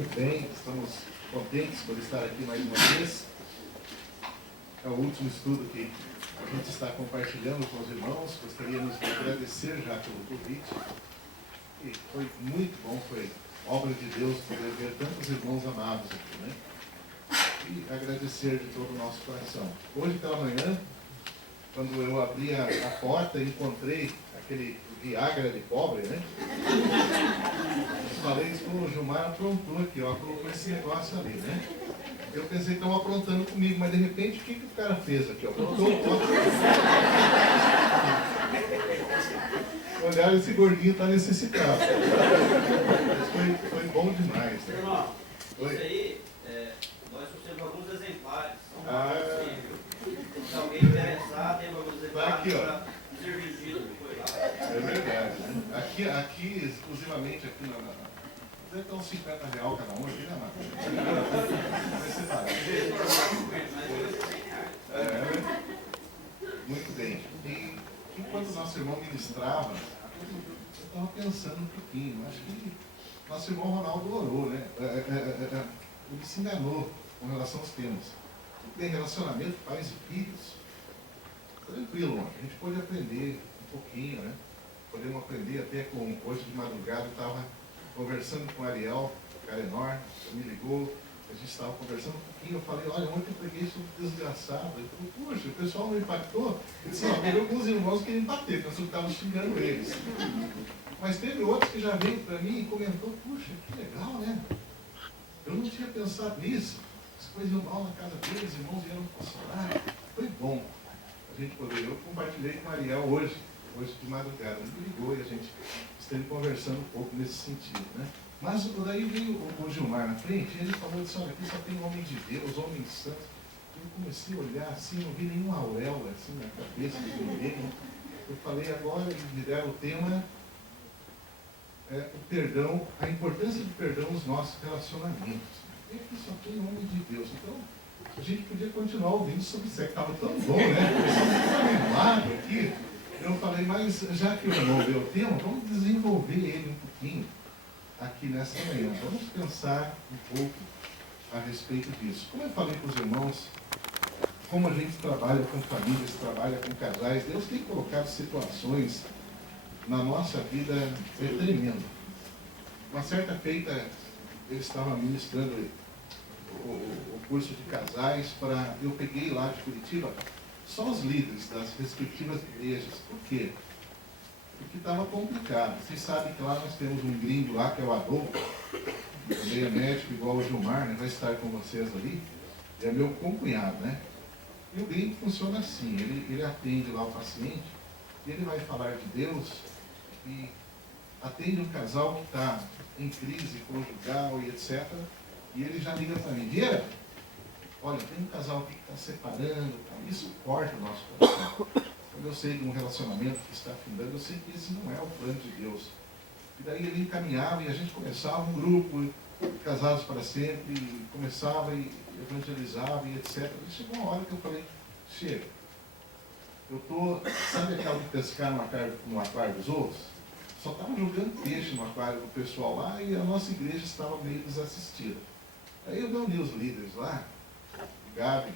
Muito bem, estamos contentes por estar aqui mais uma vez. É o último estudo que a gente está compartilhando com os irmãos. Gostaríamos de agradecer já pelo convite. E foi muito bom, foi obra de Deus poder ver tantos irmãos amados aqui, né? E agradecer de todo o nosso coração. Hoje pela manhã, quando eu abri a porta e encontrei aquele Viagra de pobre, né? Eu falei isso com o Gilmar, aprontou aqui, ó, colocou esse negócio ali, né? Eu pensei que estavam aprontando comigo, mas de repente o que o cara fez aqui? Ó? Aprontou o pote. Olhar, esse gordinho está necessitado. Mas foi bom demais. Né? Irmão, isso aí, nós trouxemos alguns exemplares. Se alguém interessar, tem alguns exemplares aqui, ó. para ser vendido depois lá. É verdade, né? Aqui exclusivamente aqui deve estar uns 50 reais cada um aqui, né, Marcos? Vai ser barato. Muito bem. E enquanto o nosso irmão ministrava, eu estava pensando um pouquinho. Acho que nosso irmão Ronaldo orou, né? Ele se enganou com relação aos temas. Tem relacionamento, pais e filhos. Tranquilo, mano. A gente pode aprender um pouquinho, né? Podemos aprender até com... Hoje de madrugada eu estava conversando com o Ariel Carenor, me ligou, a gente estava conversando um pouquinho, eu falei, olha, ontem eu preguei sobre desgraçado. Ele falou, puxa, o pessoal não impactou? Ele disse, não, teve alguns irmãos que queriam bater, pensou que estavam xingando eles. Mas teve outros que já veio para mim e comentou, puxa, que legal, né? Eu não tinha pensado nisso. As coisas iam mal na casa deles, irmãos vieram consolar. Foi bom a gente poder. Eu compartilhei com o Ariel hoje de madrugada. Ele me ligou e a gente esteve conversando um pouco nesse sentido, né? Mas daí veio o Gilmar na frente e ele falou assim, olha, aqui só tem homem de Deus, homens santos. Eu comecei a olhar assim, não vi nenhuma auréola assim na cabeça de ninguém. Eu falei, agora me deram o tema, o perdão, a importância do perdão nos nossos relacionamentos. E aqui só tem homem de Deus. Então, a gente podia continuar ouvindo sobre isso, que estava tão bom, né? Animado aqui. Eu falei, mas já que o irmão deu o tema, vamos desenvolver ele um pouquinho aqui nessa manhã. Vamos pensar um pouco a respeito disso. Como eu falei para os irmãos, como a gente trabalha com famílias, trabalha com casais, Deus tem colocado situações na nossa vida tremendo. Uma certa feita, eu estava ministrando o curso de casais para... Eu peguei lá de Curitiba só os líderes das respectivas igrejas. Por quê? Porque estava complicado. Vocês sabem que lá nós temos um gringo lá, que é o Adolfo, que também é médico, igual o Gilmar, né? Vai estar com vocês ali. E é meu concunhado, né? E o gringo funciona assim, ele atende lá o paciente, e ele vai falar de Deus, e atende um casal que está em crise conjugal e etc. E ele já liga para mim, Vieira, olha, tem um casal aqui que está separando, isso corta o nosso coração. Quando eu sei de um relacionamento que está afundando, eu sei que esse não é o plano de Deus. E daí ele encaminhava e a gente começava um grupo, casados para sempre, e começava e evangelizava e etc. E chegou uma hora que eu falei, chega, eu estou, sabe aquela de pescar no aquário dos outros? Só estava jogando peixe no aquário do pessoal lá e a nossa igreja estava meio desassistida. Aí eu reuni os líderes lá, o Gavin,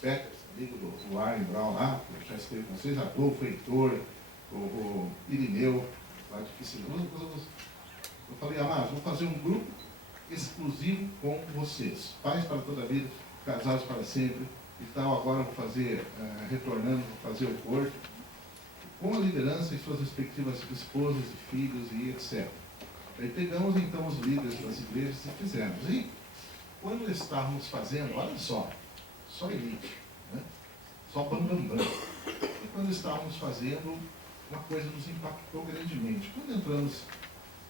Peters, amigo do Warren Brown lá, que já esteve com vocês, Adolfo, Heitor, o Irineu, lá de Quissilhão. Eu falei, amados, vou fazer um grupo exclusivo com vocês. Pais para toda a vida, casados para sempre e tal. Agora eu vou fazer, retornando, vou fazer o corte, com a liderança e suas respectivas esposas e filhos e etc. Aí pegamos então os líderes das igrejas e fizemos. E quando estávamos fazendo, olha só elite, né? Só bambambam. E quando estávamos fazendo, uma coisa nos impactou grandemente. Quando entramos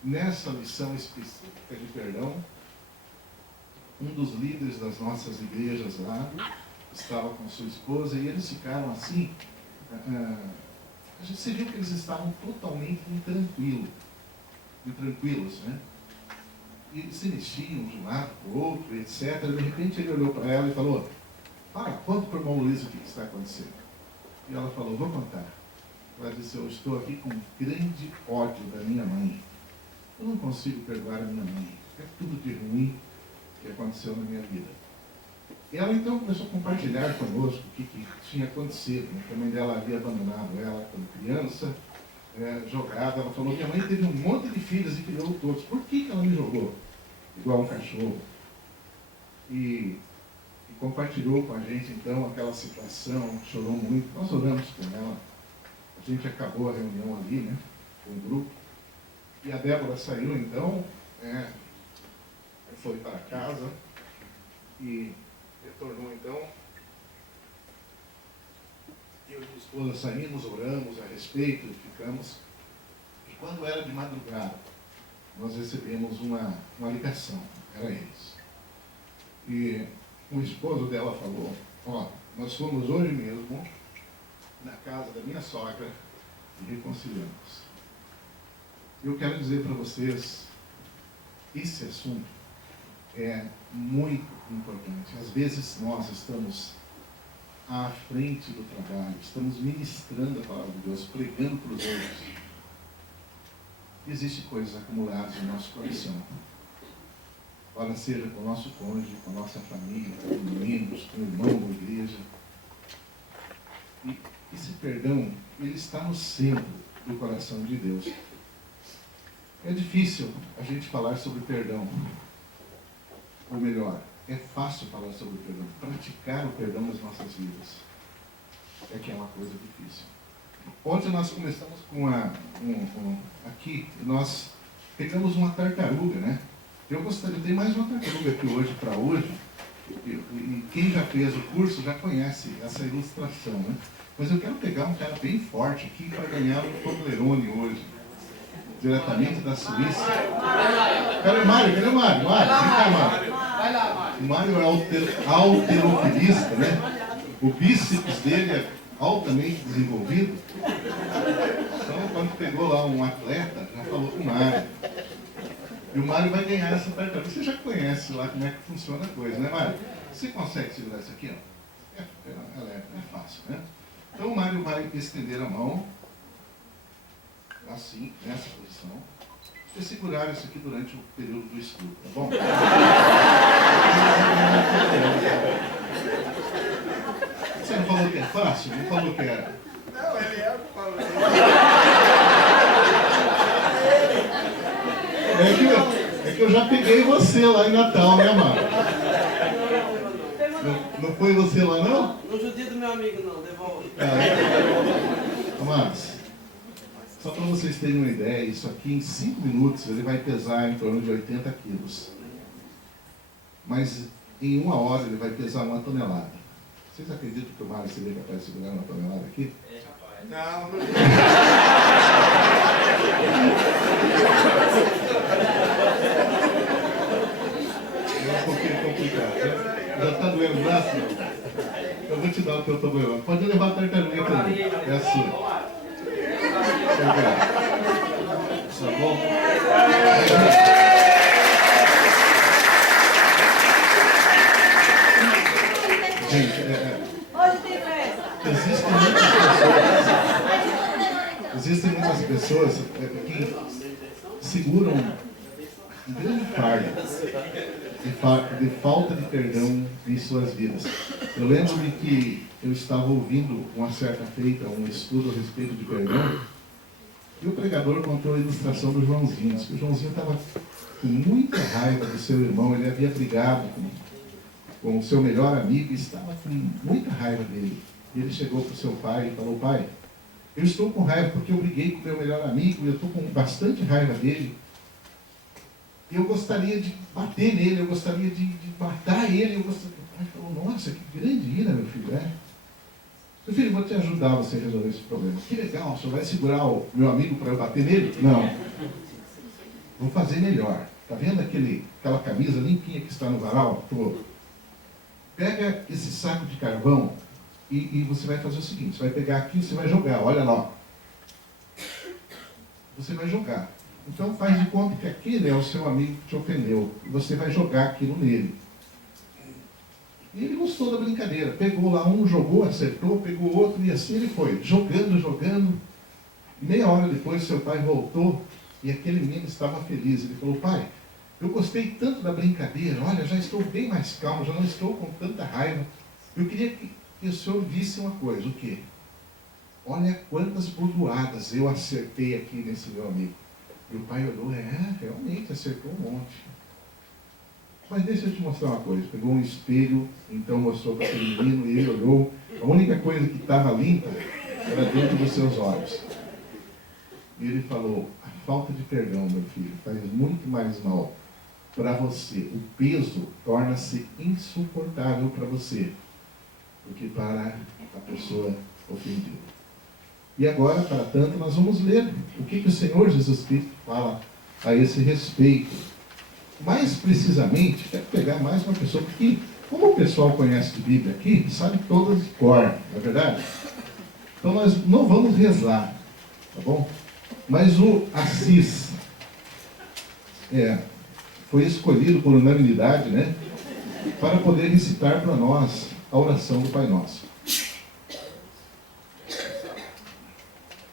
nessa lição específica de perdão, um dos líderes das nossas igrejas lá estava com sua esposa e eles ficaram assim, a gente viu que eles estavam totalmente intranquilos, né? E eles se mexiam de um lado para o outro, etc. De repente ele olhou para ela e falou, conta para o irmão Luiz o que está acontecendo. E ela falou, vou contar. Ela disse, eu estou aqui com grande ódio da minha mãe. Eu não consigo perdoar a minha mãe. é tudo de ruim que aconteceu na minha vida. E ela então começou a compartilhar conosco o que tinha acontecido, né? Que a mãe dela havia abandonado ela quando criança, jogada. Ela falou: minha mãe teve um monte de filhos e criou todos. Por que ela me jogou? Igual um cachorro. E compartilhou com a gente então aquela situação, chorou muito. Nós oramos com ela. A gente acabou a reunião ali, né, com o grupo. E a Débora saiu então, foi para casa e retornou então. Eu e minha esposa saímos, oramos a respeito, ficamos. E quando era de madrugada, nós recebemos uma ligação, era eles. E o esposo dela falou: ó, nós fomos hoje mesmo na casa da minha sogra e reconciliamos. Eu quero dizer para vocês, esse assunto é muito importante. Às vezes nós estamos à frente do trabalho, estamos ministrando a palavra de Deus, pregando para os outros. Existem coisas acumuladas no nosso coração. Ora, seja com o nosso cônjuge, com a nossa família, com os membros, com o irmão da igreja. E esse perdão, ele está no centro do coração de Deus. É difícil a gente falar sobre perdão. Ou melhor, é fácil falar sobre o perdão. Praticar o perdão nas nossas vidas é que é uma coisa difícil. Ontem nós começamos com aqui, nós pegamos uma tartaruga, né? Eu gostaria de ter mais uma tartaruga aqui hoje para hoje. E quem já fez o curso já conhece essa ilustração, né? Mas eu quero pegar um cara bem forte aqui para ganhar um Toblerone hoje, diretamente da Suíça. Cadê o Mário? Cadê o Mário? O Mário é halterofilista, né? O bíceps dele é altamente desenvolvido. Então, quando pegou lá um atleta, já falou com o Mário. E o Mário vai ganhar essa tartaruga. Você já conhece lá como é que funciona a coisa, né, Mário? Você consegue segurar isso aqui, ó? Ela é fácil, né? Então o Mário vai estender a mão, assim, nessa posição, e segurar isso aqui durante o período do estudo, tá bom? Você não falou que é fácil? Não falou que era? Não, ele é o que falou. É que eu já peguei você lá em Natal, né, Mário? Não foi você lá, não? No judia do meu amigo, não. Devolve. Mas, só para vocês terem uma ideia, isso aqui em 5 minutos ele vai pesar em torno de 80 quilos. Mas em 1 hora ele vai pesar 1 tonelada. Vocês acreditam que o Mário seria capaz de segurar 1 tonelada aqui? É, rapaz. Não. É um pouquinho complicado, né? Já está doendo o braço? Eu vou te dar o que eu estou doendo. Pode levar a tartaruga também. É a sua. Obrigado. Tá bom? Gente, Hoje tem festa. existem muitas pessoas que seguram um grande fardo de falta de perdão em suas vidas. Eu lembro-me que eu estava ouvindo uma certa feita, um estudo a respeito de perdão, e o pregador contou a ilustração do Joãozinho. Diz que o Joãozinho estava com muita raiva do seu irmão, ele havia brigado com o seu melhor amigo e estava com muita raiva dele. E ele chegou para o seu pai e falou: pai, eu estou com raiva porque eu briguei com o meu melhor amigo e eu estou com bastante raiva dele. Eu gostaria de bater nele, eu gostaria de matar ele. O pai falou: nossa, que grande ira, meu filho, é? Meu filho, eu vou te ajudar você a resolver esse problema. Que legal, o senhor vai segurar o meu amigo para eu bater nele? Não. Vou fazer melhor. Está vendo aquela camisa limpinha que está no varal? Pega esse saco de carvão e você vai fazer o seguinte: você vai pegar aqui e você vai jogar, olha lá. Você vai jogar. Então faz de conta que aquele é o seu amigo que te ofendeu. E você vai jogar aquilo nele. E ele gostou da brincadeira. Pegou lá um, jogou, acertou, pegou outro e assim ele foi. Jogando. Meia hora depois seu pai voltou e aquele menino estava feliz. Ele falou: pai, Eu gostei tanto da brincadeira, olha, já estou bem mais calmo, já não estou com tanta raiva. Eu queria que o senhor visse uma coisa, o quê? Olha quantas bordoadas eu acertei aqui nesse meu amigo. E o pai olhou, realmente acertou um monte. Mas deixa eu te mostrar uma coisa. Pegou um espelho, então mostrou para aquele menino e ele olhou. A única coisa que estava limpa era dentro dos seus olhos. E ele falou, a falta de perdão, meu filho, faz muito mais mal para você. O peso torna-se insuportável para você do que para a pessoa ofendida. E agora, para tanto, nós vamos ler o que o Senhor Jesus Cristo fala a esse respeito. Mais precisamente, quero pegar mais uma pessoa, porque como o pessoal conhece de Bíblia aqui, sabe todas de cor, não é verdade? Então nós não vamos rezar, tá bom? Mas o Assis foi escolhido por unanimidade, né? Para poder recitar para nós a oração do Pai Nosso.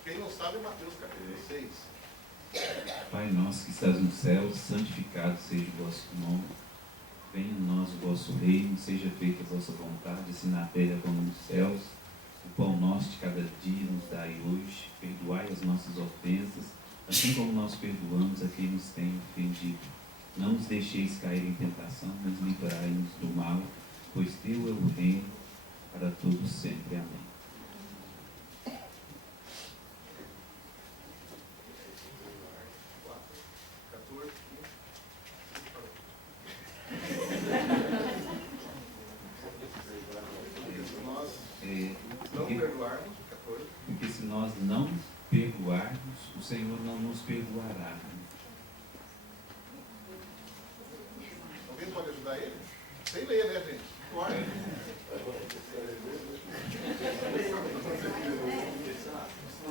Quem não sabe é Mateus capítulo 6. Pai nosso que estás no céu, santificado seja o vosso nome. Venha a nós o vosso reino, seja feita a vossa vontade, assim na terra como nos céus. O pão nosso de cada dia nos dai hoje. Perdoai as nossas ofensas, assim como nós perdoamos a quem nos tem ofendido. Não nos deixeis cair em tentação, mas livrai-nos do mal, pois teu é o reino para todos sempre. Amém. Porque se nós não perdoarmos, o Senhor não nos perdoará. Alguém pode ajudar ele? Sem ler, né, gente? Claro.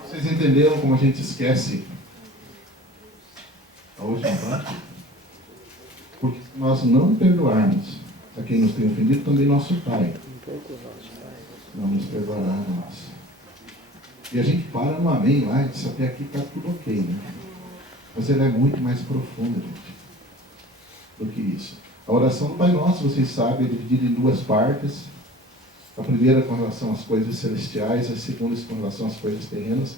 Vocês entenderam como a gente esquece a última parte? Porque se nós não perdoarmos a quem nos tem ofendido, também nosso Pai não nos perdoará a nós. E a gente para no amém lá e diz, até aqui está tudo ok, né? Mas ele é muito mais profundo, gente, do que isso. A oração do Pai Nosso, vocês sabem, é dividida em duas partes. A primeira com relação às coisas celestiais, a segunda com relação às coisas terrenas.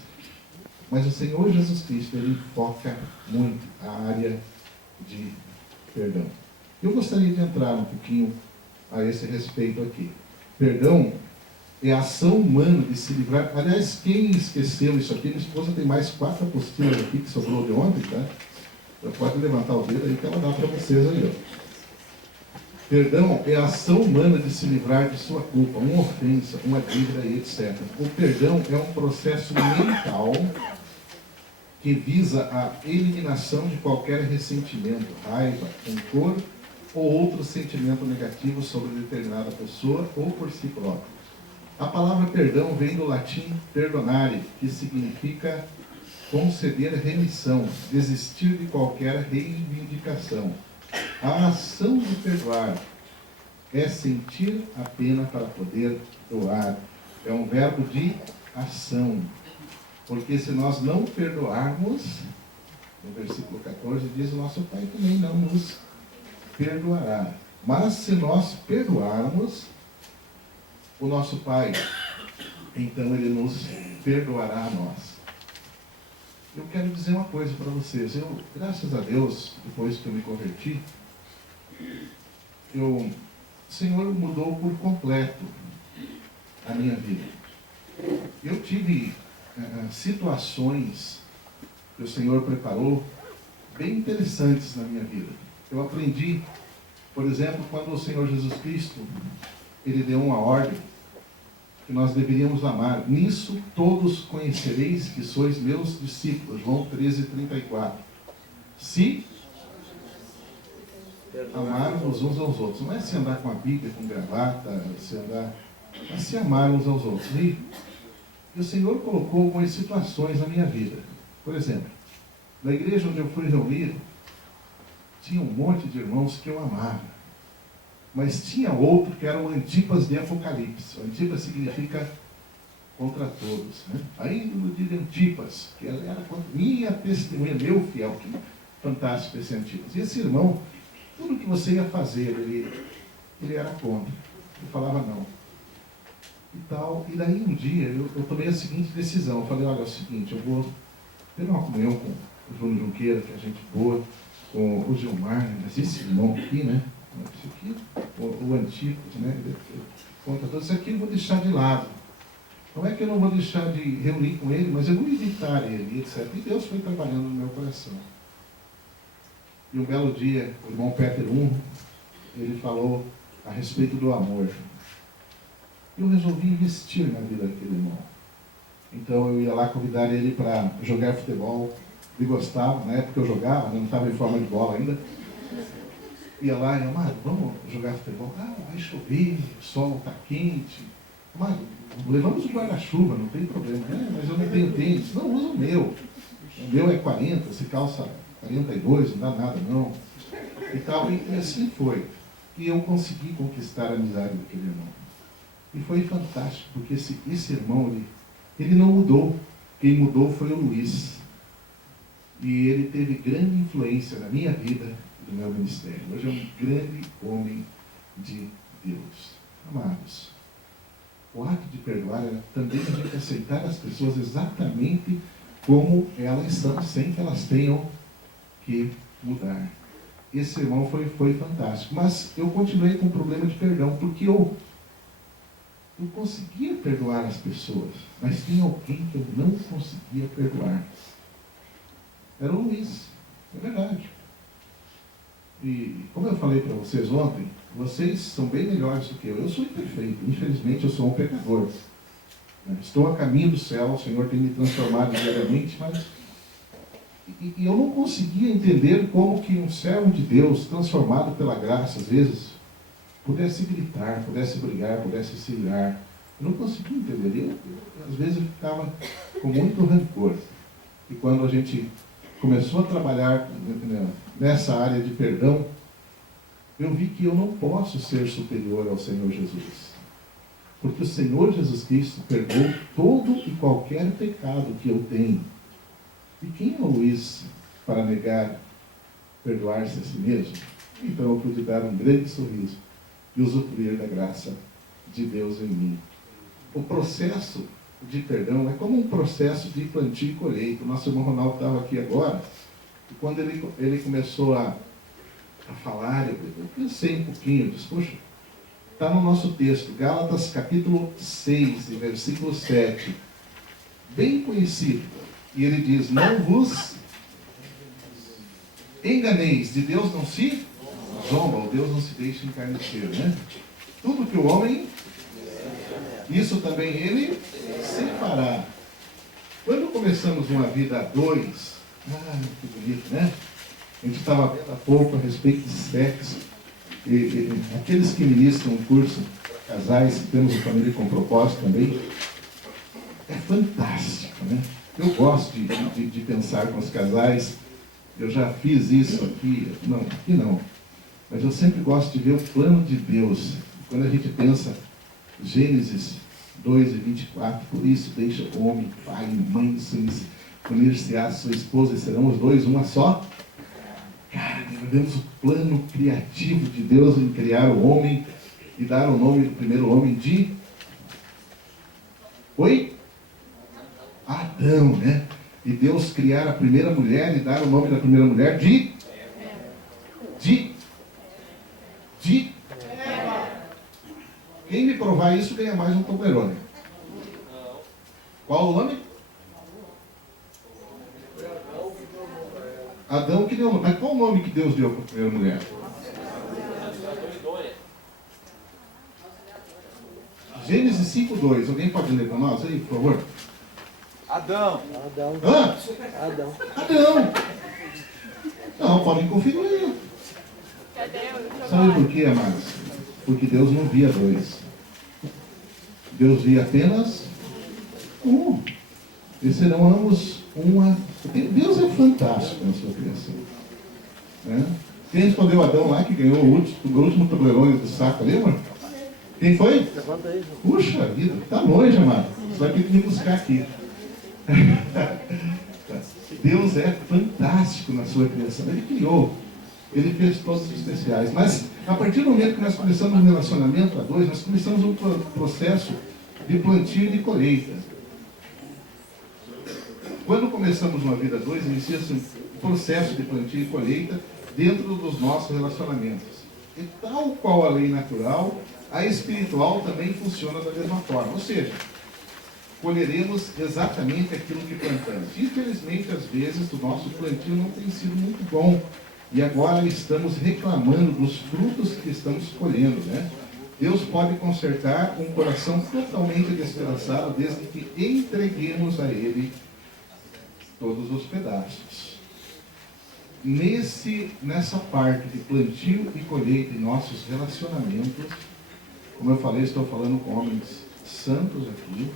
Mas o Senhor Jesus Cristo, ele foca muito a área de perdão. Eu gostaria de entrar um pouquinho a esse respeito aqui. Perdão é a ação humana de se livrar. Aliás, quem esqueceu isso aqui, minha esposa tem mais 4 apostilas aqui que sobrou de ontem, tá? Já pode levantar o dedo aí que ela dá para vocês aí, ó. Perdão é a ação humana de se livrar de sua culpa, uma ofensa, uma dívida e etc. O perdão é um processo mental que visa a eliminação de qualquer ressentimento, raiva, rancor ou outro sentimento negativo sobre determinada pessoa ou por si próprio. A palavra perdão vem do latim perdonare, que significa conceder remissão, desistir de qualquer reivindicação. A ação de perdoar é sentir a pena para poder doar. É um verbo de ação. Porque se nós não perdoarmos, no versículo 14 diz, o nosso Pai também não nos perdoará. Mas se nós perdoarmos o nosso Pai, então Ele nos perdoará a nós. Eu quero dizer uma coisa para vocês. Eu, graças a Deus, depois que eu me converti, o Senhor mudou por completo a minha vida. Eu tive situações que o Senhor preparou bem interessantes na minha vida. Eu aprendi, por exemplo, quando o Senhor Jesus Cristo, Ele deu uma ordem que nós deveríamos amar. Nisso todos conhecereis que sois meus discípulos. João 13:34. Se amarmos uns aos outros. Não é se andar com a Bíblia, com gravata, se andar, mas se amar uns aos outros. E o Senhor colocou algumas situações na minha vida. Por exemplo, na igreja onde eu fui reunido, tinha um monte de irmãos que eu amava. Mas tinha outro que eram antipas de Apocalipse. Antipas significa contra todos, né? Ainda no dia de Antipas, que ela era minha testemunha, meu fiel, que fantástico desse Antipas. E esse irmão, tudo que você ia fazer, ele era contra. Ele falava não. E tal. E daí um dia eu tomei a seguinte decisão. Eu falei, olha, é o seguinte, eu vou ter uma comunhão com o Júnior Junqueira, que é gente boa, com o Gilmar, mas esse irmão aqui, né? Esse aqui, o Antipas, né? Ele conta tudo isso aqui, eu vou deixar de lado. Não é que eu não vou deixar de reunir com ele, mas eu vou evitar ele, etc. E Deus foi trabalhando no meu coração. E um belo dia, o irmão Peter ele falou a respeito do amor. Eu resolvi investir na vida daquele irmão. Então eu ia lá convidar ele para jogar futebol. Ele gostava, na época eu jogava, não estava em forma de bola ainda. Ia lá e, amado, vamos jogar futebol? Ah, vai chover, o sol está quente. Amado, levamos o guarda-chuva, não tem problema. Mas eu não tenho tênis. Não, usa o meu. O meu é 40, você calça 42, não dá nada não. E tal, e assim foi. E eu consegui conquistar a amizade daquele irmão. E foi fantástico, porque esse irmão, ele não mudou. Quem mudou foi o Luiz. E ele teve grande influência na minha vida e no meu ministério. Hoje é um grande homem de Deus. Amados, o ato de perdoar é também a gente aceitar as pessoas exatamente como elas são, sem que elas tenham que mudar. Esse irmão foi fantástico. Mas eu continuei com o problema de perdão, porque eu conseguia perdoar as pessoas, mas tinha alguém que eu não conseguia perdoar. Era o Luiz, é verdade. E como eu falei para vocês ontem, vocês são bem melhores do que eu. Eu sou imperfeito, infelizmente eu sou um pecador. Estou a caminho do céu, o Senhor tem me transformado diariamente, mas... E eu não conseguia entender como que um servo de Deus, transformado pela graça, às vezes, pudesse gritar, pudesse brigar, pudesse se irar. Eu não conseguia entender. Às vezes eu ficava com muito rancor. E quando a gente começou a trabalhar nessa área de perdão, eu vi que eu não posso ser superior ao Senhor Jesus. Porque o Senhor Jesus Cristo perdoou todo e qualquer pecado que eu tenho. E quem é o Luiz para negar, perdoar-se a si mesmo? Então eu pude dar um grande sorriso e usufruir da graça de Deus em mim. O processo de perdão é como um processo de plantio e colheita. O nosso irmão Ronaldo estava aqui agora, e quando ele começou a falar, eu pensei um pouquinho, eu disse, poxa, está no nosso texto, Gálatas capítulo 6, versículo 7, bem conhecido. E ele diz, não vos enganeis, de Deus não se zomba, ou Deus não se deixa encarnecer, né? Tudo que o homem, isso também ele se fará. Quando começamos uma vida a dois, que bonito, né? A gente estava vendo há pouco a respeito de sexo, e aqueles que ministram um curso para casais, que temos uma família com propósito também, é fantástico, né? Eu gosto de pensar com os casais. Eu já fiz isso aqui não, mas eu sempre gosto de ver o plano de Deus. Quando a gente pensa, Gênesis 2:24, por isso deixa o homem, pai e mãe, unir-se a sua esposa, e serão os dois uma só. Cara, nós vemos o plano criativo de Deus em criar o homem e dar o nome do primeiro homem de... Adão, né? E Deus criar a primeira mulher e dar o nome da primeira mulher de... Quem me provar isso ganha mais um Toblerone. Qual o nome? Adão que deu o nome. Mas qual o nome que Deus deu para a primeira mulher? Gênesis 5:2. Alguém pode ler para nós aí, por favor? Adão. Hã? Adão. Adão. Não, podem conferir aí. Sabe por quê, amados? Porque Deus não via dois. Deus via apenas um. E serão ambos uma... Deus é fantástico na sua criação. Né? Quem respondeu Adão lá, que ganhou o último Toblerone do saco ali, mano? Quem foi? Puxa vida, tá longe, amado. Você vai ter que me buscar aqui. Deus é fantástico na sua criação. Ele criou, Ele fez todos os especiais. Mas a partir do momento que nós começamos um relacionamento a dois, nós começamos um processo de plantio e de colheita. Quando começamos uma vida a dois, inicia-se um processo de plantio e colheita dentro dos nossos relacionamentos. E tal qual a lei natural, a espiritual também funciona da mesma forma. Ou seja, colheremos exatamente aquilo que plantamos. Infelizmente, às vezes, o nosso plantio não tem sido muito bom. E agora estamos reclamando dos frutos que estamos colhendo, né? Deus pode consertar um coração totalmente despedaçado desde que entreguemos a Ele todos os pedaços. Nessa parte de plantio e colheita em nossos relacionamentos, como eu falei, estou falando com homens santos aqui.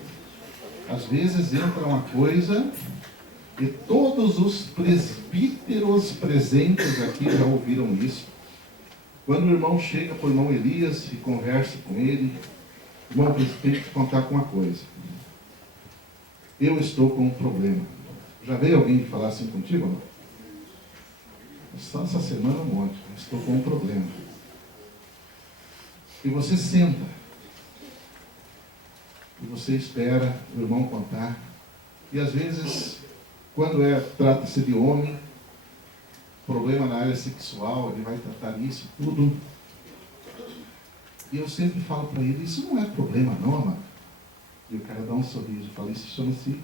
Às vezes entra uma coisa e todos os presbíteros presentes aqui já ouviram isso. Quando o irmão chega para o irmão Elias e conversa com ele, irmão, eu tenho que te contar com uma coisa. Eu estou com um problema. Já veio alguém falar assim contigo, não? Só essa semana um monte. Estou com um problema. E você senta. E você espera o irmão contar. E às vezes, quando trata-se de homem, problema na área sexual, ele vai tratar isso tudo. E eu sempre falo para ele, isso não é problema não, amado. E o cara dá um sorriso e fala, isso chama-se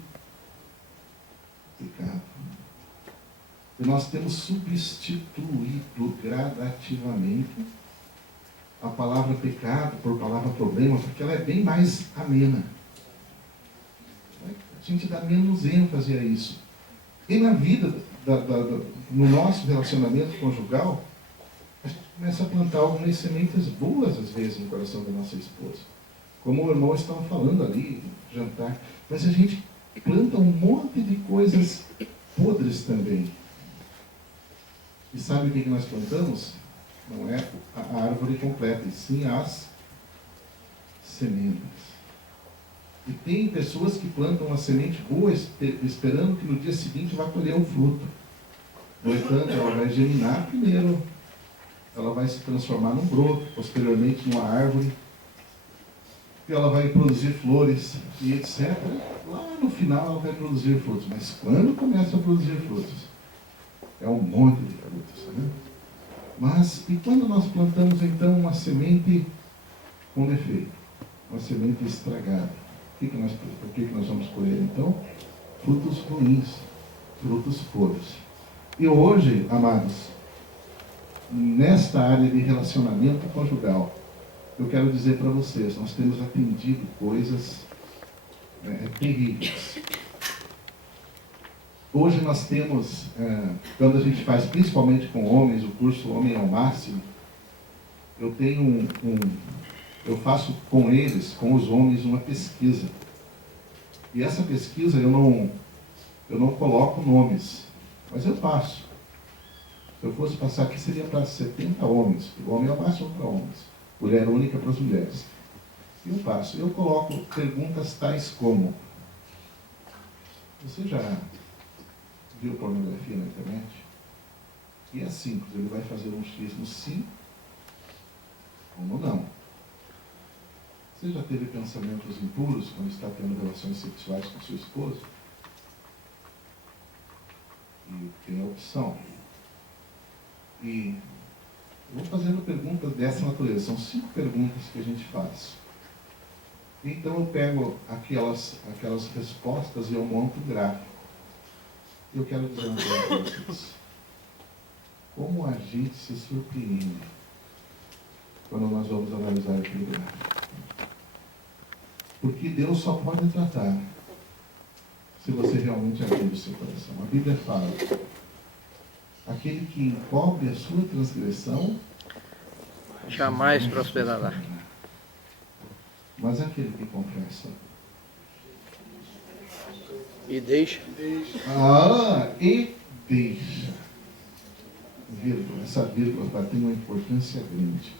pecado. E nós temos substituído gradativamente a palavra pecado por palavra problema, porque ela é bem mais amena. A gente dá menos ênfase a isso. E na vida, no nosso relacionamento conjugal, a gente começa a plantar algumas sementes boas, às vezes, no coração da nossa esposa. Como o irmão estava falando ali, no jantar. Mas a gente planta um monte de coisas podres também. E sabe o que nós plantamos? Não é a árvore completa, e sim as sementes. E tem pessoas que plantam uma semente boa esperando que no dia seguinte vá colher um fruto. No entanto, ela vai germinar primeiro, ela vai se transformar num broto, posteriormente numa árvore, e ela vai produzir flores e etc. Lá no final ela vai produzir frutos. Mas quando começa a produzir frutos? É um monte de frutos, né? Mas, e quando nós plantamos então uma semente com defeito? Uma semente estragada? O que nós vamos colher então? Frutos ruins, frutos podres. E hoje, amados, nesta área de relacionamento conjugal, eu quero dizer para vocês, nós temos atendido coisas terríveis. Hoje nós temos, quando a gente faz, principalmente com homens, o curso Homem ao Máximo, eu tenho eu faço com eles, com os homens, uma pesquisa. E essa pesquisa eu não coloco nomes, mas eu faço. Se eu fosse passar aqui, seria para 70 homens. O Homem ao Máximo para homens, mulher única para as mulheres. Eu faço. Eu coloco perguntas tais como: você já viu pornografia na internet? E é simples, ele vai fazer um X no sim ou no não. Você já teve pensamentos impuros quando está tendo relações sexuais com sua esposa? E tem a opção. E vou fazendo perguntas dessa natureza. São 5 perguntas que a gente faz. Então eu pego aquelas respostas e eu monto um gráfico. Eu quero dizer uma coisa para vocês. Como a gente se surpreende quando nós vamos analisar aquele gráfico. Porque Deus só pode tratar se você realmente abrir o seu coração. A Bíblia fala: aquele que encobre a sua transgressão jamais prosperará. Mas aquele que confessa E deixa. E deixa. Vírgula. Essa vírgula tem uma importância grande.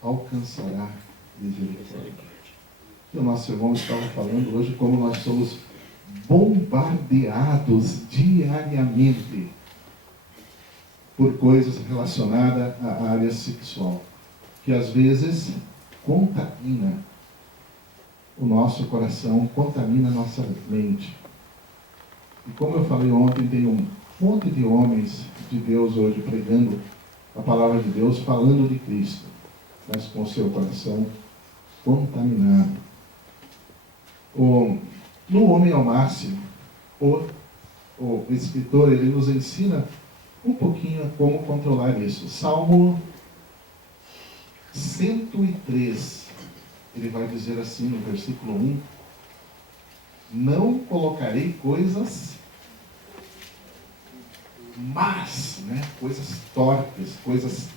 Alcançará misericórdia. E o nosso irmão estava falando hoje como nós somos bombardeados diariamente por coisas relacionadas à área sexual, que às vezes contamina o nosso coração, contamina a nossa mente. E como eu falei ontem, tem um monte de homens de Deus hoje pregando a palavra de Deus, falando de Cristo, mas com o seu coração contaminado. No Homem ao Máximo, o escritor, ele nos ensina um pouquinho a como controlar isso. Salmo 103, ele vai dizer assim no versículo 1: não colocarei coisas más, coisas torpes, coisas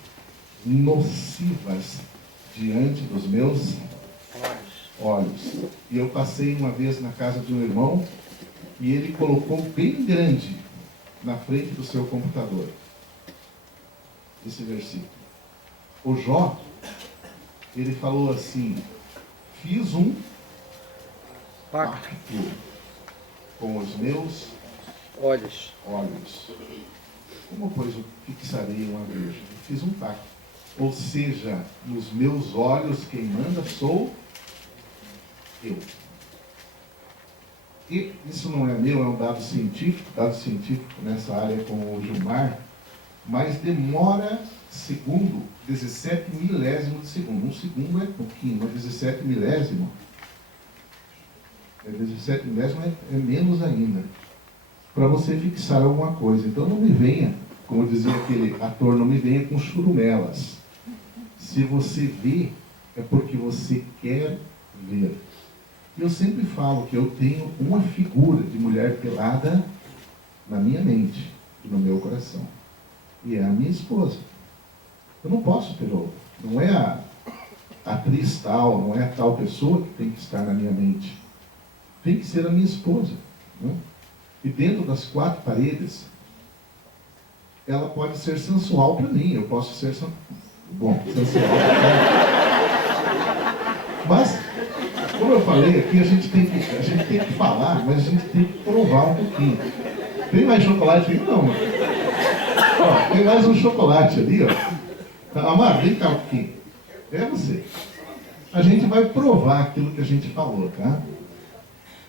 nocivas diante dos meus olhos. E eu passei uma vez na casa de um irmão e ele colocou bem grande na frente do seu computador esse versículo. O Jó, ele falou assim: fiz um pacto com os meus olhos. Como, pois, eu fixarei uma virgem? Eu fiz um pacto. Ou seja, nos meus olhos quem manda sou eu. E isso não é meu, é um dado científico nessa área com o Gilmar, mas demora segundo 17 milésimo de segundo. Um segundo é pouquinho, mas 17 milésimo é menos ainda, para você fixar alguma coisa. Então não me venha, como dizia aquele ator, não me venha com churumelas. Se você vê, é porque você quer ver. Eu sempre falo que eu tenho uma figura de mulher pelada na minha mente e no meu coração. E é a minha esposa. Eu não posso ter outra. Não é a atriz tal, não é a tal pessoa que tem que estar na minha mente. Tem que ser a minha esposa. Né? E dentro das quatro paredes, ela pode ser sensual para mim. Eu posso ser sensual para ela. Mas, como eu falei aqui, a gente tem que falar, mas a gente tem que provar um pouquinho. Tem mais chocolate aí? Não, mano. Ó, tem mais um chocolate ali, ó. Amado, vem cá um pouquinho. É você. A gente vai provar aquilo que a gente falou, tá?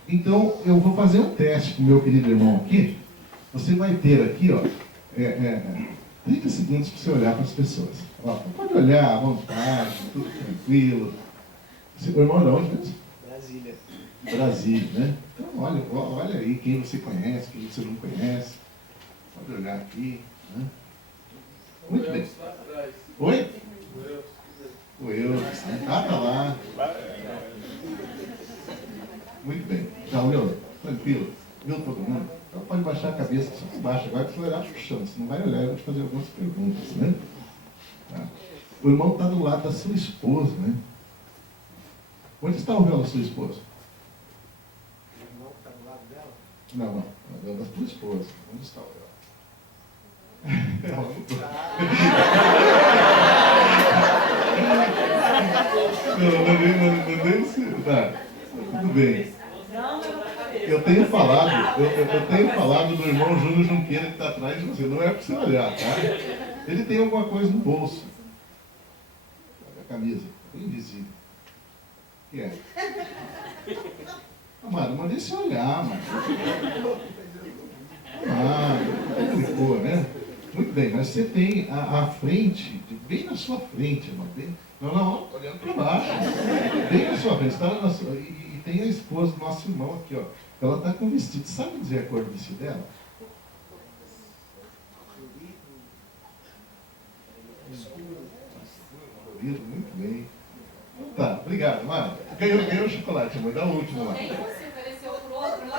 Então, eu vou fazer um teste com o meu querido irmão aqui. Você vai ter aqui, ó, 30 segundos para você olhar para as pessoas. Ó, pode olhar à vontade, tudo tranquilo. O irmão de onde mesmo? Brasília, né? Então, olha aí quem você conhece, quem você não conhece. Pode olhar aqui, né? Muito bem. Oi? O Eudes. Tá lá. Muito bem. Já olhou? Tranquilo? Viu todo mundo? Então pode baixar a cabeça, só que baixa. Agora você vai olhar pro chão. Você não vai olhar, eu vou te fazer algumas perguntas, né? Tá. O irmão está do lado da sua esposa, né? Onde está o véu da sua esposa? O irmão está do lado dela? Não. O véu da sua esposa. Onde está o véu? Não deve ser. Tá. Tudo bem. Eu tenho falado do irmão Júnior Junqueira que está atrás de você. Não é para você olhar, tá? Ele tem alguma coisa no bolso. A camisa, bem visível. O que é? Amado, mandei você olhar, mano. Complicou, né? Muito bem, mas você tem a frente, bem na sua frente, irmão. Não, olhando para baixo. Bem na sua frente. E tem a esposa do nosso irmão aqui, ó. Ela está com vestido. Sabe dizer a cor do vestido dela? Colorido, muito bem. Tá, obrigado, mano. Ganhou o chocolate, amor. Dá o último lá. Nem você ofereceu pro outro lá.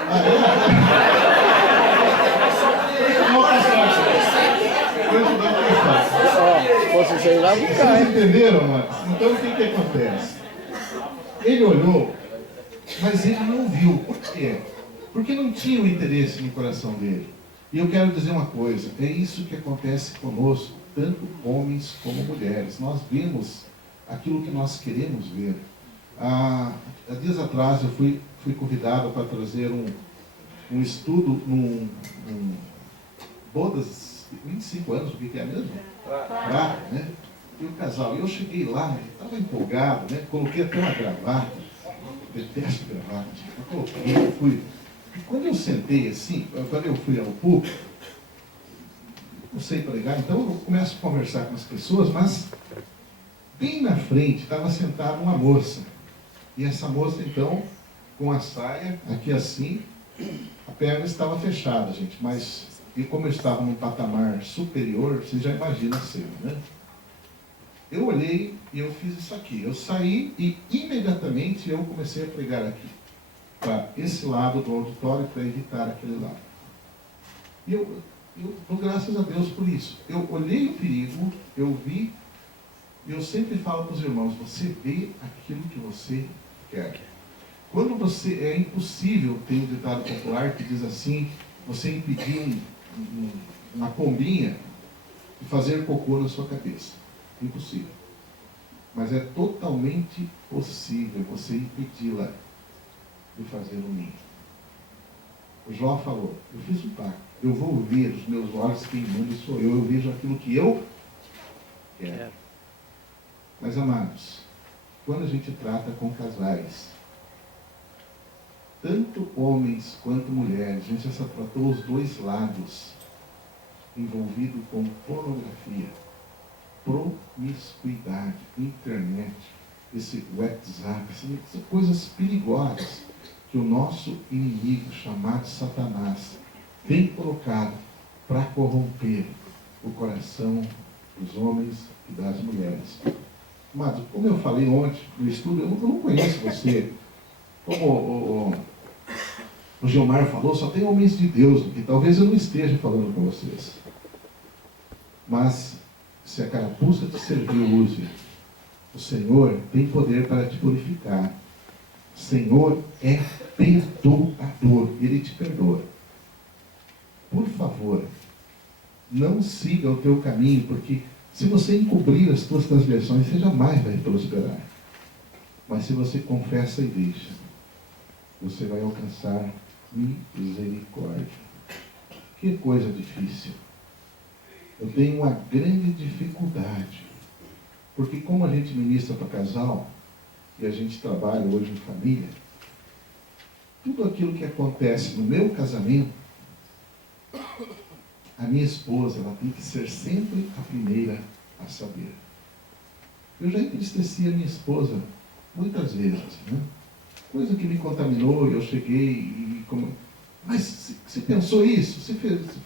Vocês lá não caem. Vocês entenderam, mano? Então o que acontece? Ele olhou, mas ele não viu. Por quê? Porque não tinha o interesse no coração dele. E eu quero dizer uma coisa, é isso que acontece conosco, tanto homens como mulheres. Nós vemos aquilo que nós queremos ver. Há dias atrás eu fui convidado para trazer um estudo num bodas, 25 anos, o que é mesmo? Prata, né? E o casal, eu cheguei lá, estava empolgado, né? Coloquei até uma gravata, detesto gravata, eu coloquei, fui. E quando eu sentei assim, quando eu fui ao público, não sei pregar, então eu começo a conversar com as pessoas, mas bem na frente estava sentada uma moça. E essa moça, então, com a saia, aqui assim, a perna estava fechada, gente, mas e como eu estava num patamar superior, você já imagina a cena, né? Eu olhei e eu fiz isso aqui. Eu saí e imediatamente eu comecei a pregar aqui, para esse lado do auditório, para evitar aquele lado. E eu dou graças a Deus por isso. Eu olhei o perigo, eu vi, e eu sempre falo para os irmãos, você vê aquilo que você quer. Quando você, é impossível, tem um ditado popular que diz assim, você impedir uma pombinha de fazer cocô na sua cabeça. Impossível. Mas é totalmente possível você impedi-la de fazer um ninho. O Jó falou, eu fiz um pacto, eu vou ver os meus olhos queimando e sou eu vejo aquilo que eu quero. Mas, amados, quando a gente trata com casais, tanto homens quanto mulheres, a gente já tratou os dois lados, envolvido com pornografia, promiscuidade, internet, esse WhatsApp, essas coisas perigosas que o nosso inimigo chamado Satanás tem colocado para corromper o coração dos homens e das mulheres. Mas, como eu falei ontem no estudo, eu não conheço você. Como o Gilmar falou, só tem homens de Deus, que talvez eu não esteja falando com vocês. Mas, se a carapuça te serviu, use. O Senhor tem poder para te purificar. O Senhor é perdoador. Ele te perdoa. Por favor, não siga o teu caminho, porque se você encobrir as tuas transgressões, você jamais vai prosperar. Mas se você confessa e deixa, você vai alcançar misericórdia. Que coisa difícil. Eu tenho uma grande dificuldade, porque como a gente ministra para casal, e a gente trabalha hoje em família, tudo aquilo que acontece no meu casamento, a minha esposa, ela tem que ser sempre a primeira a saber. Eu já entristeci a minha esposa muitas vezes, né? Coisa que me contaminou, eu cheguei e como... Mas você pensou isso? Você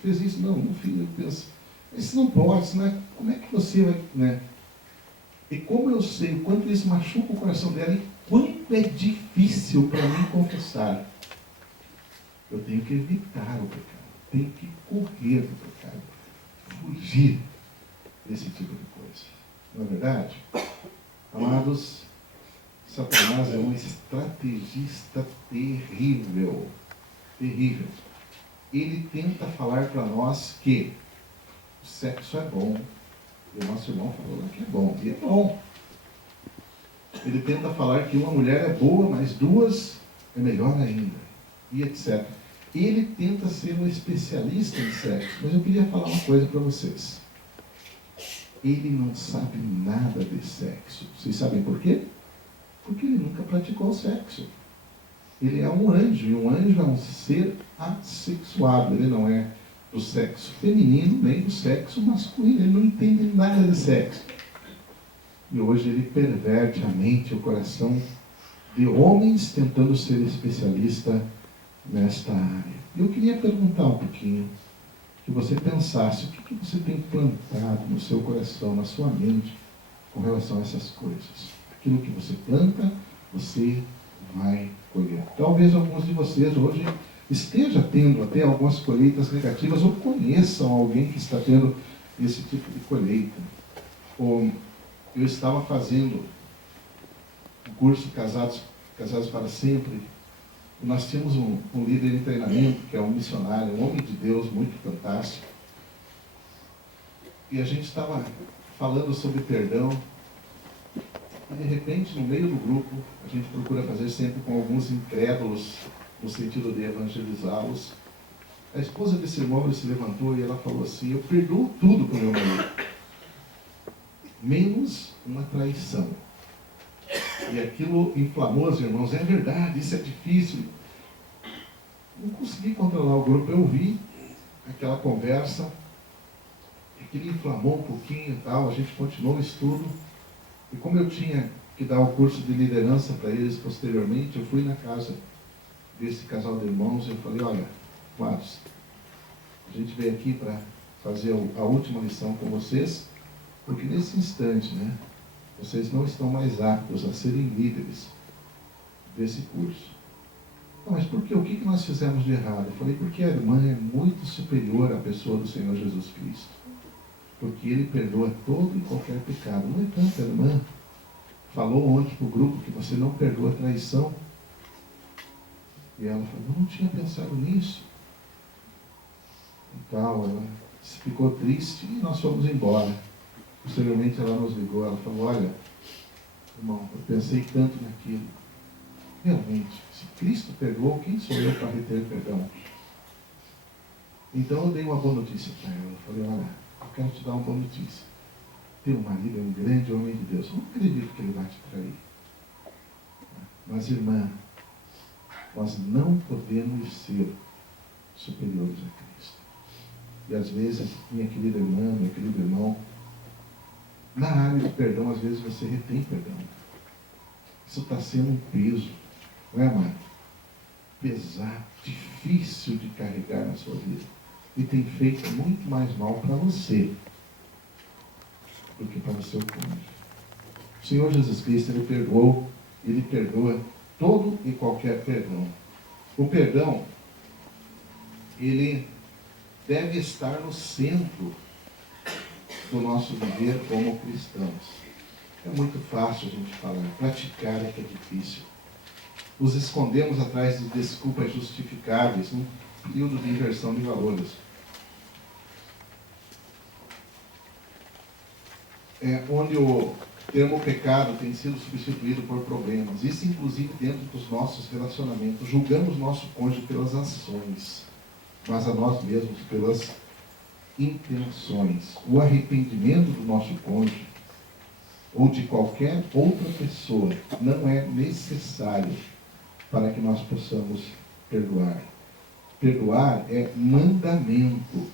fez isso? Não fiz, eu penso. Isso não pode, né? Como é que você vai, né? E como eu sei o quanto isso machuca o coração dela e quanto é difícil para mim confessar, eu tenho que evitar o pecado, tenho que correr do pecado, fugir desse tipo de coisa. Não é verdade? Amados, Satanás é um estrategista terrível. Terrível. Ele tenta falar para nós que o sexo é bom. E o nosso irmão falou que é bom. E é bom. Ele tenta falar que uma mulher é boa, mas duas é melhor ainda. E etc. Ele tenta ser um especialista em sexo. Mas eu queria falar uma coisa para vocês. Ele não sabe nada de sexo. Vocês sabem por quê? Porque ele nunca praticou sexo. Ele é um anjo, e um anjo é um ser assexuado. Ele não é do sexo feminino, nem do sexo masculino. Ele não entende nada de sexo. E hoje ele perverte a mente e o coração de homens tentando ser especialista nesta área. Eu queria perguntar um pouquinho, que você pensasse, o que você tem plantado no seu coração, na sua mente, com relação a essas coisas. Aquilo que você planta, você vai colher. Talvez alguns de vocês hoje esteja tendo até algumas colheitas negativas ou conheçam alguém que está tendo esse tipo de colheita. Eu estava fazendo o curso Casados para Sempre, e nós tínhamos um líder em treinamento, que é um missionário, um homem de Deus muito fantástico, e a gente estava falando sobre perdão. E de repente, no meio do grupo, a gente procura fazer sempre com alguns incrédulos no sentido de evangelizá-los. A esposa desse irmão, ele se levantou e ela falou assim: eu perdoo tudo para o meu marido, menos uma traição. E aquilo inflamou os irmãos. É verdade, isso é difícil. Não consegui controlar o grupo. Eu ouvi aquela conversa, aquilo inflamou um pouquinho e tal. A gente continuou o estudo. E como eu tinha que dar o curso de liderança para eles posteriormente, eu fui na casa desse casal de irmãos e eu falei: olha, amados, a gente veio aqui para fazer a última lição com vocês, porque nesse instante, né, vocês não estão mais aptos a serem líderes desse curso. Não, mas por quê? O que nós fizemos de errado? Eu falei: porque a irmã é muito superior à pessoa do Senhor Jesus Cristo. Porque Ele perdoa todo e qualquer pecado. No entanto, a irmã falou ontem para o grupo que você não perdoa a traição. E ela falou: eu não tinha pensado nisso. E tal, ela ficou triste e nós fomos embora. Posteriormente ela nos ligou, ela falou: olha, irmão, eu pensei tanto naquilo. Realmente, se Cristo perdoou, quem sou eu para reter perdão? Então eu dei uma boa notícia para ela. Eu falei: olha, eu quero te dar uma boa notícia. Teu marido é um grande homem de Deus. Eu não acredito que ele vai te trair. Mas, irmã, nós não podemos ser superiores a Cristo. E às vezes, minha querida irmã, meu querido irmão, na área do perdão, às vezes você retém perdão. Isso está sendo um peso, não é, amado? Pesado, difícil de carregar na sua vida. E tem feito muito mais mal para você do que para o seu cônjuge. O Senhor Jesus Cristo, Ele perdoou, Ele perdoa todo e qualquer perdão. O perdão, ele deve estar no centro do nosso viver como cristãos. É muito fácil a gente falar, praticar é que é difícil. Nos escondemos atrás de desculpas justificáveis, num período de inversão de valores. Onde o termo pecado tem sido substituído por problemas. Isso, inclusive, dentro dos nossos relacionamentos. Julgamos nosso cônjuge pelas ações, mas a nós mesmos pelas intenções. O arrependimento do nosso cônjuge ou de qualquer outra pessoa não é necessário para que nós possamos perdoar. Perdoar é mandamento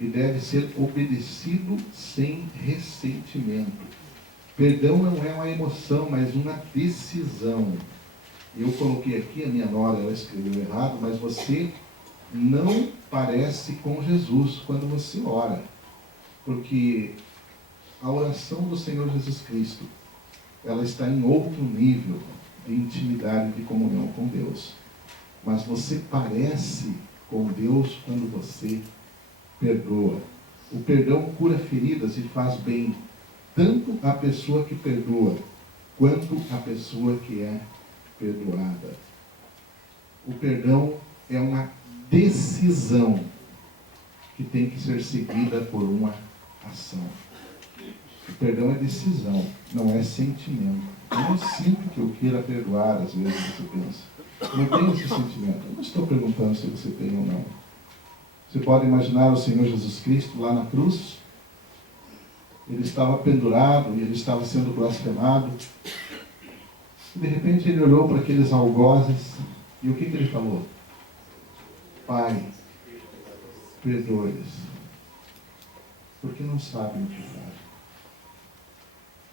e deve ser obedecido sem ressentimento. Perdão não é uma emoção, mas uma decisão. Eu coloquei aqui, a minha nora, ela escreveu errado, mas você não parece com Jesus quando você ora. Porque a oração do Senhor Jesus Cristo, ela está em outro nível de intimidade, de comunhão com Deus. Mas você parece com Deus quando você perdoa. O perdão cura feridas e faz bem tanto a pessoa que perdoa quanto a pessoa que é perdoada. O perdão é uma decisão que tem que ser seguida por uma ação. O perdão é decisão, não é sentimento. Eu não sinto que eu queira perdoar, às vezes você pensa. Não tenho esse sentimento. Eu não estou perguntando se você tem ou não. Você pode imaginar o Senhor Jesus Cristo lá na cruz? Ele estava pendurado e ele estava sendo blasfemado. E de repente ele olhou para aqueles algozes e o que ele falou? Pai, perdoe-lhes, porque não sabem o que fazem.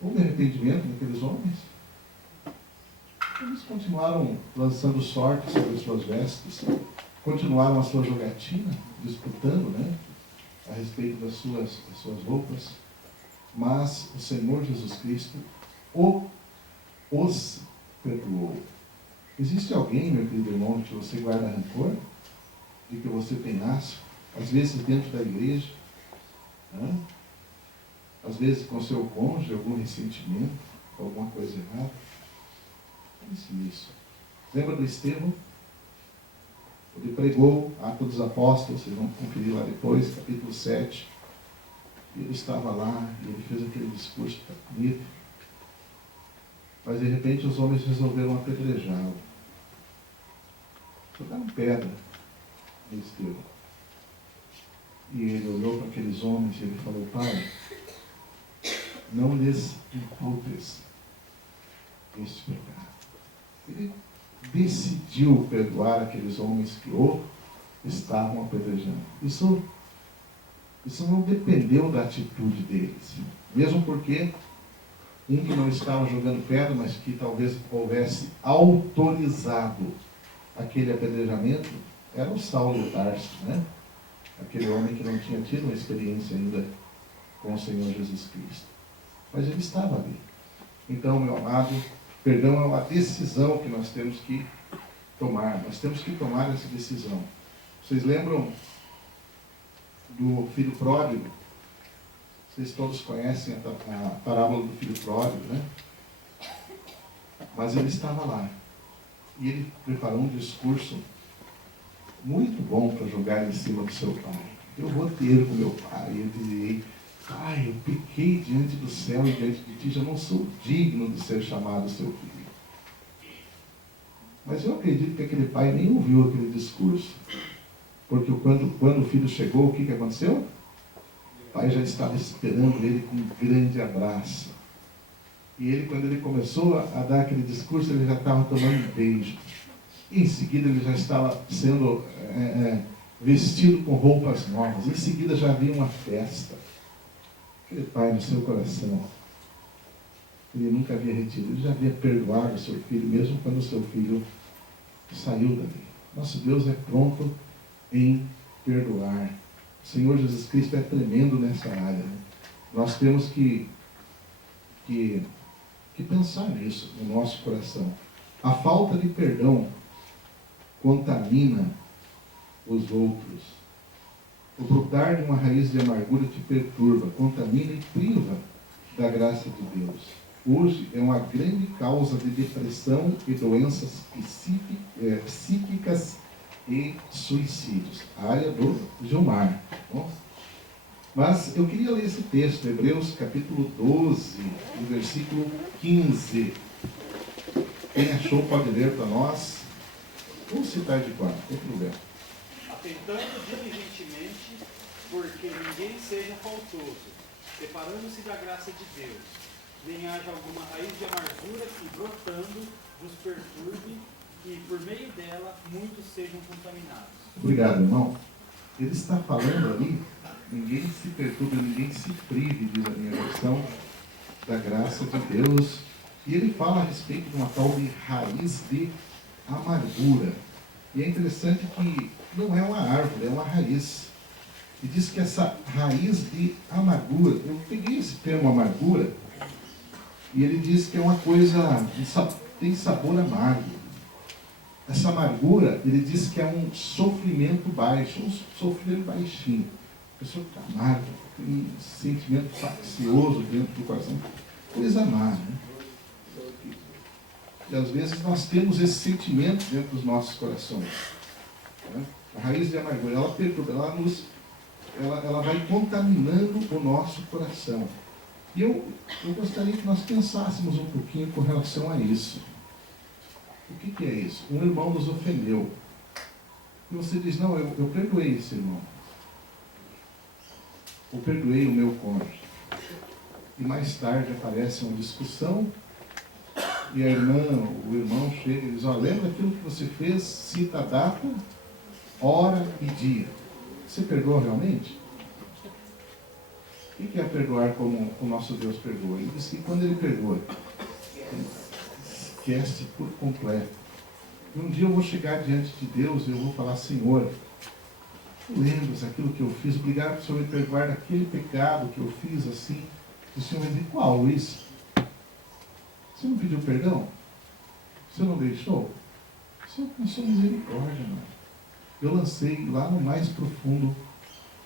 Houve arrependimento naqueles homens? Eles continuaram lançando sorte sobre as suas vestes, continuaram a sua jogatina, disputando, né, a respeito das suas roupas, mas o Senhor Jesus Cristo os perdoou. Existe alguém, meu querido irmão, que você guarda rancor? De que você tem asco? Às vezes dentro da igreja, né? Às vezes com o seu cônjuge, algum ressentimento, alguma coisa errada. Pense nisso. Lembra do Estevão? Ele pregou Atos dos Apóstolos, vocês vão conferir lá depois, capítulo 7. E ele estava lá, e ele fez aquele discurso que está bonito. Mas de repente os homens resolveram apedrejá-lo. jogaram pedra no Estevão. E ele olhou para aqueles homens e ele falou: Pai, não lhes imputes este pecado. Ele decidiu perdoar aqueles homens que o estavam apedrejando. Isso não dependeu da atitude deles. Mesmo porque um que não estava jogando pedra, mas que talvez houvesse autorizado aquele apedrejamento, era o Saulo de Tarso, né? Aquele homem que não tinha tido uma experiência ainda com o Senhor Jesus Cristo. Mas ele estava ali. Então, meu amado, perdão é uma decisão que nós temos que tomar. Nós temos que tomar essa decisão. Vocês lembram do filho pródigo? Vocês todos conhecem a parábola do filho pródigo, né? Mas ele estava lá. E ele preparou um discurso muito bom para jogar em cima do seu pai. Eu vou ter com meu pai, eu direi: Pai, eu pequei diante do céu e diante de ti, já não sou digno de ser chamado seu filho. Mas eu acredito que aquele pai nem ouviu aquele discurso. Porque quando o filho chegou, o que aconteceu? O pai já estava esperando ele com um grande abraço. E ele, quando ele começou a dar aquele discurso, ele já estava tomando um beijo. E em seguida ele já estava sendo vestido com roupas novas. Em seguida já havia uma festa. Aquele pai no seu coração, ele nunca havia retido, ele já havia perdoado o seu filho, mesmo quando o seu filho saiu dali. Nosso Deus é pronto em perdoar. O Senhor Jesus Cristo é tremendo nessa área, né? Nós temos que pensar nisso no nosso coração. A falta de perdão contamina os outros. O brotar de uma raiz de amargura te perturba, contamina e priva da graça de Deus. Hoje é uma grande causa de depressão e doenças psíquicas e suicídios. A área do Gilmar. Bom? Mas eu queria ler esse texto, Hebreus capítulo 12, no versículo 15. Quem achou pode ler para nós. Vamos citar de quatro, não tem problema. Atentando diligentemente, porque ninguém seja faltoso, separando-se da graça de Deus, nem haja alguma raiz de amargura que, brotando, vos perturbe, e por meio dela muitos sejam contaminados. Obrigado, irmão. Ele está falando ali, ninguém se perturbe, ninguém se prive, diz a minha versão, da graça de Deus. E ele fala a respeito de uma tal de raiz de amargura. E é interessante que não é uma árvore, é uma raiz. E diz que essa raiz de amargura, eu peguei esse termo amargura, e ele diz que é uma coisa, tem sabor amargo. Essa amargura, ele diz que é um sofrimento baixo, um sofrimento baixinho. A pessoa fica amarga, tem um sentimento faccioso dentro do coração, coisa amarga, né? E às vezes nós temos esse sentimento dentro dos nossos corações, né? A raiz de amargura, ela perturba, ela vai contaminando o nosso coração. E eu gostaria que nós pensássemos um pouquinho com relação a isso. O que é isso? Um irmão nos ofendeu. E você diz: não, eu perdoei esse irmão. Eu perdoei o meu cônjuge. E mais tarde aparece uma discussão, e a irmã, o irmão chega e diz: ó, lembra aquilo que você fez, cita a data, hora e dia. Você perdoa realmente? O que é perdoar como o nosso Deus perdoa? Ele diz que quando ele perdoa, ele esquece por completo. E um dia eu vou chegar diante de Deus e eu vou falar: Senhor, lembra-se aquilo que eu fiz, obrigado por o Senhor me perdoar daquele pecado que eu fiz assim. E o Senhor vai dizer: qual isso? Você não pediu perdão? Você não deixou? Você alcançou misericórdia, mano. Eu lancei lá no mais profundo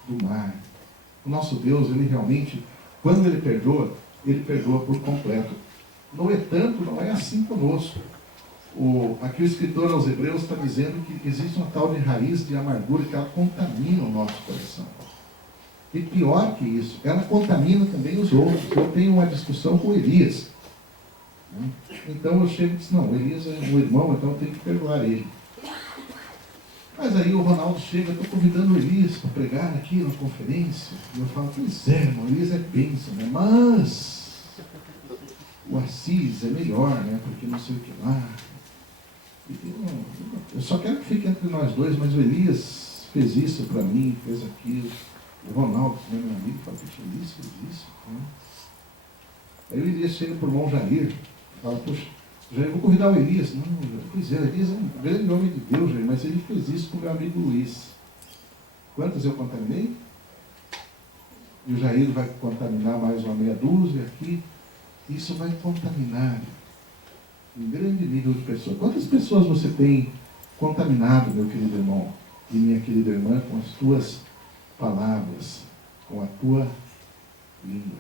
do mar. O nosso Deus, ele realmente, quando ele perdoa por completo. No entanto, não é assim conosco. Aqui o escritor aos Hebreus está dizendo que existe uma tal de raiz de amargura que ela contamina o nosso coração. E pior que isso, ela contamina também os outros. Eu tenho uma discussão com Elias. Então eu chego e disse: não, Elias é um irmão, então eu tenho que perdoar ele. Mas aí o Ronaldo chega, estou convidando o Elias para pregar aqui na conferência. E eu falo, pois é, irmão, o Elias é bênção, né? Mas o Assis é melhor, né? Porque não sei o que lá. Eu só quero que fique entre nós dois, mas o Elias fez isso para mim, fez aquilo. O Ronaldo, que é meu amigo, fala, poxa, o Elias fez isso. Né? Aí o Elias chega para o irmão Jair e fala, poxa, Jair, vou convidar o Elias. Não, pois é, Elias é um grande homem de Deus, Jair, mas ele fez isso com o meu amigo Luiz. Quantas eu contaminei? E o Jair vai contaminar mais uma meia dúzia aqui. Isso vai contaminar um grande nível de pessoas. Quantas pessoas você tem contaminado, meu querido irmão e minha querida irmã, com as tuas palavras, com a tua língua?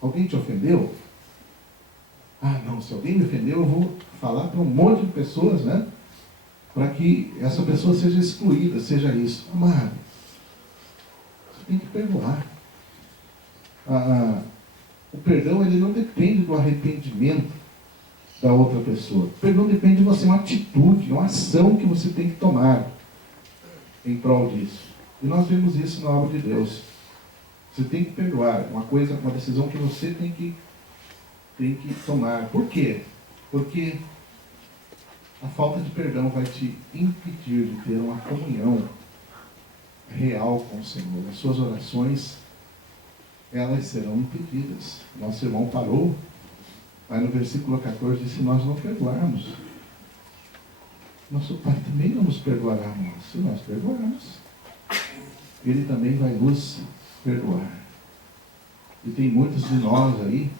Alguém te ofendeu? Ah, não, se alguém me ofendeu, eu vou falar para um monte de pessoas, né? Para que essa pessoa seja excluída, seja isso. Amado, você tem que perdoar. O perdão, ele não depende do arrependimento da outra pessoa. O perdão depende de você, uma atitude, uma ação que você tem que tomar em prol disso. E nós vemos isso na obra de Deus. Você tem que perdoar, uma decisão que você tem que tomar. Por quê? Porque a falta de perdão vai te impedir de ter uma comunhão real com o Senhor. As suas orações, elas serão impedidas. Nosso irmão parou, mas no versículo 14 diz, se nós não perdoarmos, nosso Pai também não nos perdoará a nós. Se nós perdoarmos, Ele também vai nos perdoar. E tem muitos de nós aí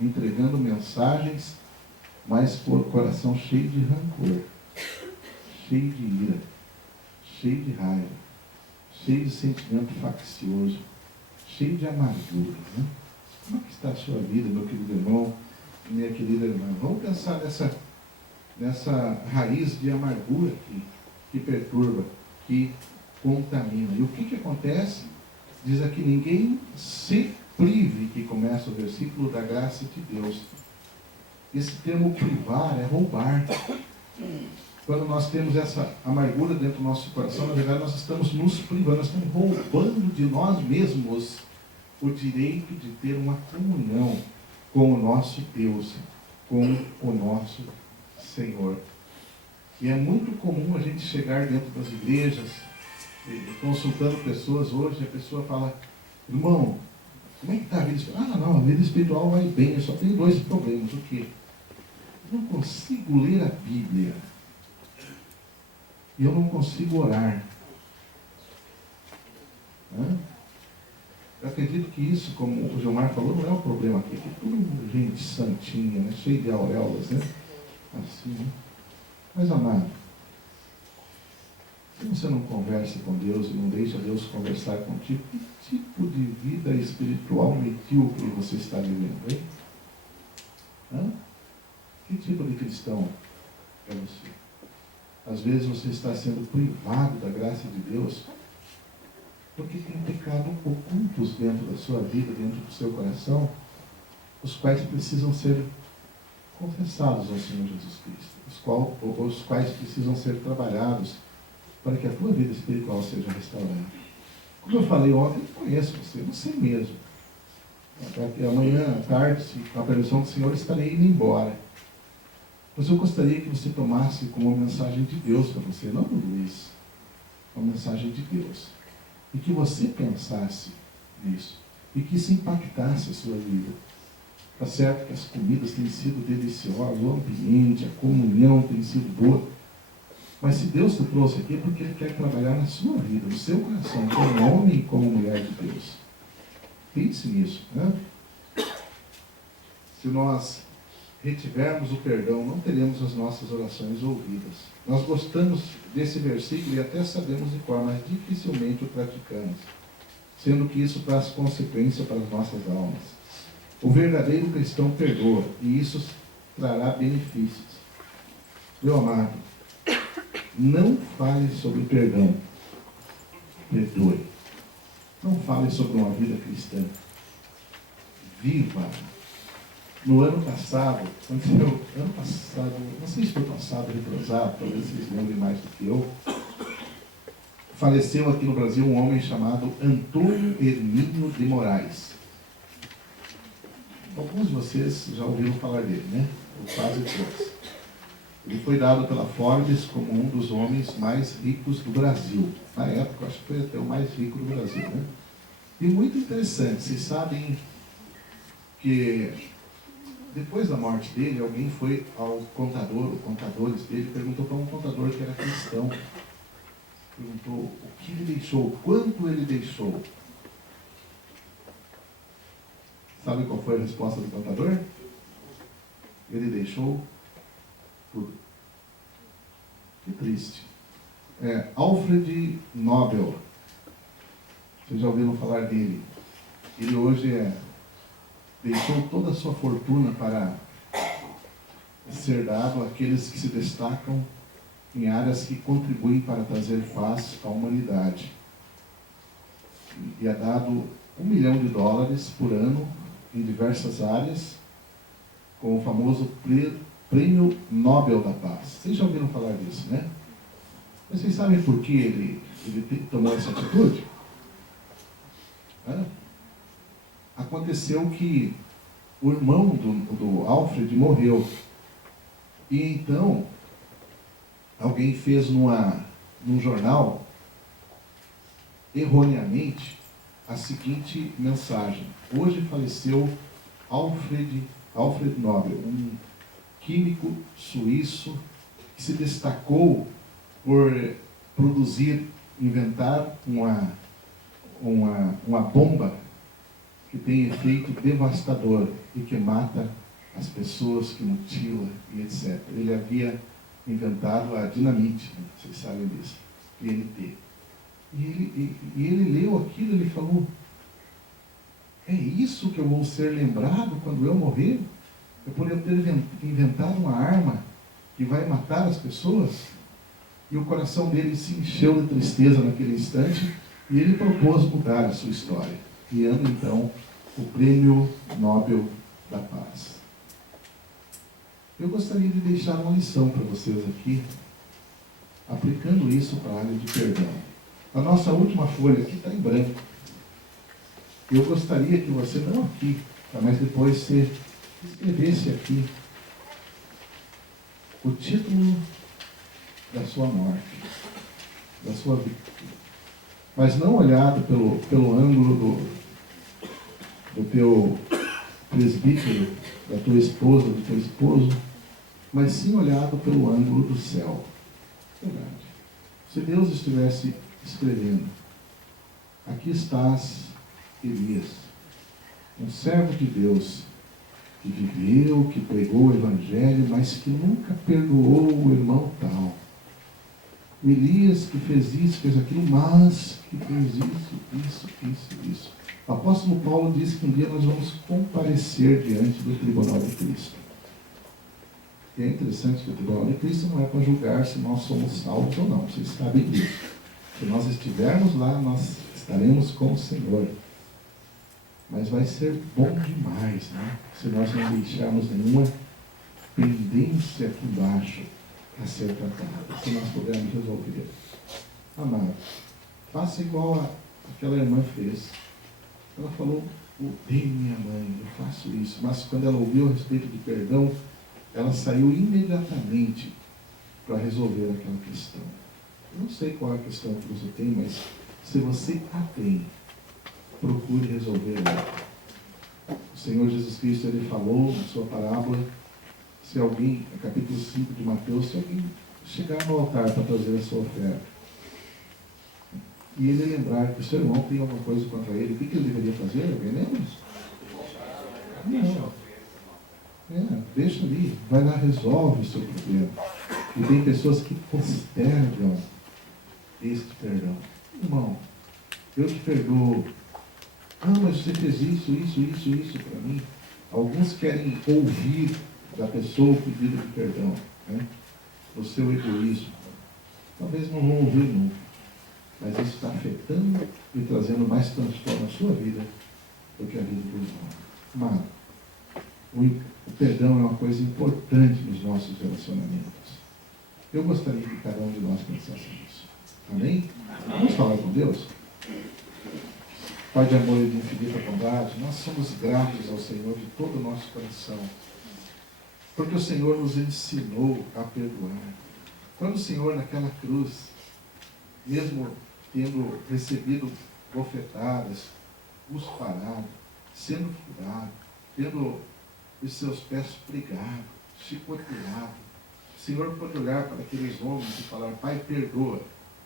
entregando mensagens, mas por coração cheio de rancor, cheio de ira, cheio de raiva, cheio de sentimento faccioso, cheio de amargura. Né? Como é que está a sua vida, meu querido irmão, minha querida irmã? Vamos pensar nessa raiz de amargura que perturba, que contamina. E o que acontece? Diz aqui, ninguém se prive, que começa o versículo, da graça de Deus. Esse termo privar é roubar. Quando nós temos essa amargura dentro do nosso coração, na verdade nós estamos nos privando, nós estamos roubando de nós mesmos o direito de ter uma comunhão com o nosso Deus, com o nosso Senhor. E é muito comum a gente chegar dentro das igrejas, consultando pessoas hoje, a pessoa fala, irmão, como é que está a vida espiritual? Ah, não, a vida espiritual vai bem, eu só tenho 2 problemas. O quê? Eu não consigo ler a Bíblia. E eu não consigo orar. Eu acredito que isso, como o Gilmar falou, não é um problema aqui. É tudo gente santinha, né? Cheia de auréolas, né? Assim, né? Mas, amado, se você não conversa com Deus e não deixa Deus conversar contigo, que tipo de vida espiritual medíocre você está vivendo, hein? Que tipo de cristão é você? Às vezes você está sendo privado da graça de Deus porque tem pecado ocultos dentro da sua vida, dentro do seu coração, os quais precisam ser confessados ao Senhor Jesus Cristo, os quais precisam ser trabalhados para que a tua vida espiritual seja restaurada. Como eu falei ontem, eu conheço você mesmo. Amanhã à tarde, com a permissão do Senhor, estarei indo embora. Mas eu gostaria que você tomasse como uma mensagem de Deus para você, não do Luiz, uma mensagem de Deus. E que você pensasse nisso. E que isso impactasse a sua vida. Está certo que as comidas têm sido deliciosas, o ambiente, a comunhão tem sido boa. Mas se Deus te trouxe aqui é porque Ele quer trabalhar na sua vida, no seu coração, como homem e como mulher de Deus. Pense nisso. Né? Se nós retivermos o perdão, não teremos as nossas orações ouvidas. Nós gostamos desse versículo e até sabemos de cor, mas dificilmente o praticamos, sendo que isso traz consequência para as nossas almas. O verdadeiro cristão perdoa, e isso trará benefícios. Meu amado, não fale sobre perdão. Perdoe. Não fale sobre uma vida cristã. Viva. No ano passado, não sei se foi passado, retrasado, talvez vocês lembrem mais do que eu, faleceu aqui no Brasil um homem chamado Antônio Hermínio de Moraes. Alguns de vocês já ouviram falar dele, né? Quase todos. Ele foi dado pela Forbes como um dos homens mais ricos do Brasil. Na época, acho que foi até o mais rico do Brasil, né? E muito interessante, vocês sabem que depois da morte dele, alguém foi ao contador, os contadores dele, perguntou para um contador que era cristão. Perguntou o que ele deixou, quanto ele deixou. Sabe qual foi a resposta do contador? Ele deixou tudo. Que triste. Alfred Nobel. Vocês já ouviram falar dele? Ele hoje deixou toda a sua fortuna para ser dado àqueles que se destacam em áreas que contribuem para trazer paz à humanidade. E é dado $1 milhão por ano em diversas áreas, com o famoso Prêmio Nobel da Paz. Vocês já ouviram falar disso, né? Mas vocês sabem por que ele tomou essa atitude? Aconteceu que o irmão do Alfred morreu. E então, alguém fez num jornal, erroneamente, a seguinte mensagem: hoje faleceu Alfred Nobel, um químico suíço que se destacou por inventar uma bomba que tem efeito devastador e que mata as pessoas, que mutila e etc. Ele havia inventado a dinamite, né? Vocês sabem disso, TNT. E ele leu aquilo, ele falou: é isso que eu vou ser lembrado quando eu morrer? Eu poderia ter inventado uma arma que vai matar as pessoas? E o coração dele se encheu de tristeza naquele instante, e ele propôs mudar a sua história, criando então o Prêmio Nobel da Paz. Eu gostaria de deixar uma lição para vocês aqui, aplicando isso para a área de perdão. A nossa última folha aqui está em branco. Eu gostaria que você, não aqui, tá, mas depois você escrevesse aqui o título da sua morte, da sua vida. Mas não olhado pelo ângulo do teu presbítero, da tua esposa, do teu esposo, mas sim olhado pelo ângulo do céu. Verdade. Se Deus estivesse escrevendo: aqui estás, Elias, um servo de Deus, que viveu, que pregou o Evangelho, mas que nunca perdoou o irmão tal. O Elias que fez isso, fez aquilo, mas que fez isso. O apóstolo Paulo disse que um dia nós vamos comparecer diante do tribunal de Cristo. E é interessante que o tribunal de Cristo não é para julgar se nós somos salvos ou não. Vocês sabem disso. Se nós estivermos lá, nós estaremos com o Senhor. Mas vai ser bom demais, né? Se nós não deixarmos nenhuma pendência aqui embaixo a ser tratada. Se nós pudermos resolver. Amado, faça igual aquela irmã fez. Ela falou: odeio minha mãe, eu faço isso. Mas quando ela ouviu a respeito de perdão, ela saiu imediatamente para resolver aquela questão. Eu não sei qual é a questão que você tem, mas se você a tem, procure resolver ela. O Senhor Jesus Cristo, ele falou na sua parábola, se alguém, no capítulo 5 de Mateus, se alguém chegar no altar para trazer a sua oferta, e ele lembrar que o seu irmão tem alguma coisa contra ele, o que ele deveria fazer? Alguém lembra? Não. Deixa ali, vai lá, resolve o seu problema. E tem pessoas que postergam este perdão. Irmão, eu te perdoo. Mas você fez isso para mim. Alguns querem ouvir da pessoa o pedido de perdão, né? O seu egoísmo. Talvez não vão ouvir nunca. Mas isso está afetando e trazendo mais transtorno na sua vida do que a vida do irmão. Amado, o perdão é uma coisa importante nos nossos relacionamentos. Eu gostaria que cada um de nós pensasse nisso. Amém? Vamos falar com Deus? Pai de amor e de infinita bondade, nós somos gratos ao Senhor de todo o nosso coração, porque o Senhor nos ensinou a perdoar. Quando o Senhor naquela cruz, mesmo tendo recebido bofetadas, cusparado, sendo furado, tendo os seus pés pregados, chicoteado, o Senhor pode olhar para aqueles homens e falar: Pai, perdoa,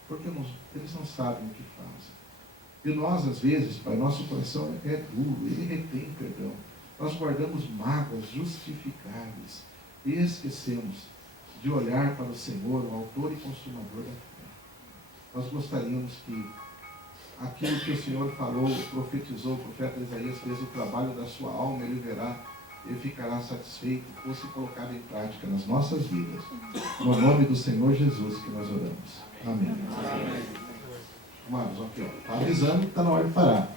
porque eles não sabem o que fazem. E nós, às vezes, Pai, nosso coração é duro, ele retém perdão. Nós guardamos mágoas justificáveis e esquecemos de olhar para o Senhor, o autor e consumador da fé. Nós gostaríamos que aquilo que o Senhor falou, profetizou, o profeta Isaías fez o trabalho da sua alma, ele verá, ele ficará satisfeito, fosse colocado em prática nas nossas vidas. No nome do Senhor Jesus que nós oramos. Amém. Amados, aqui, ó, está avisando que está na hora de parar.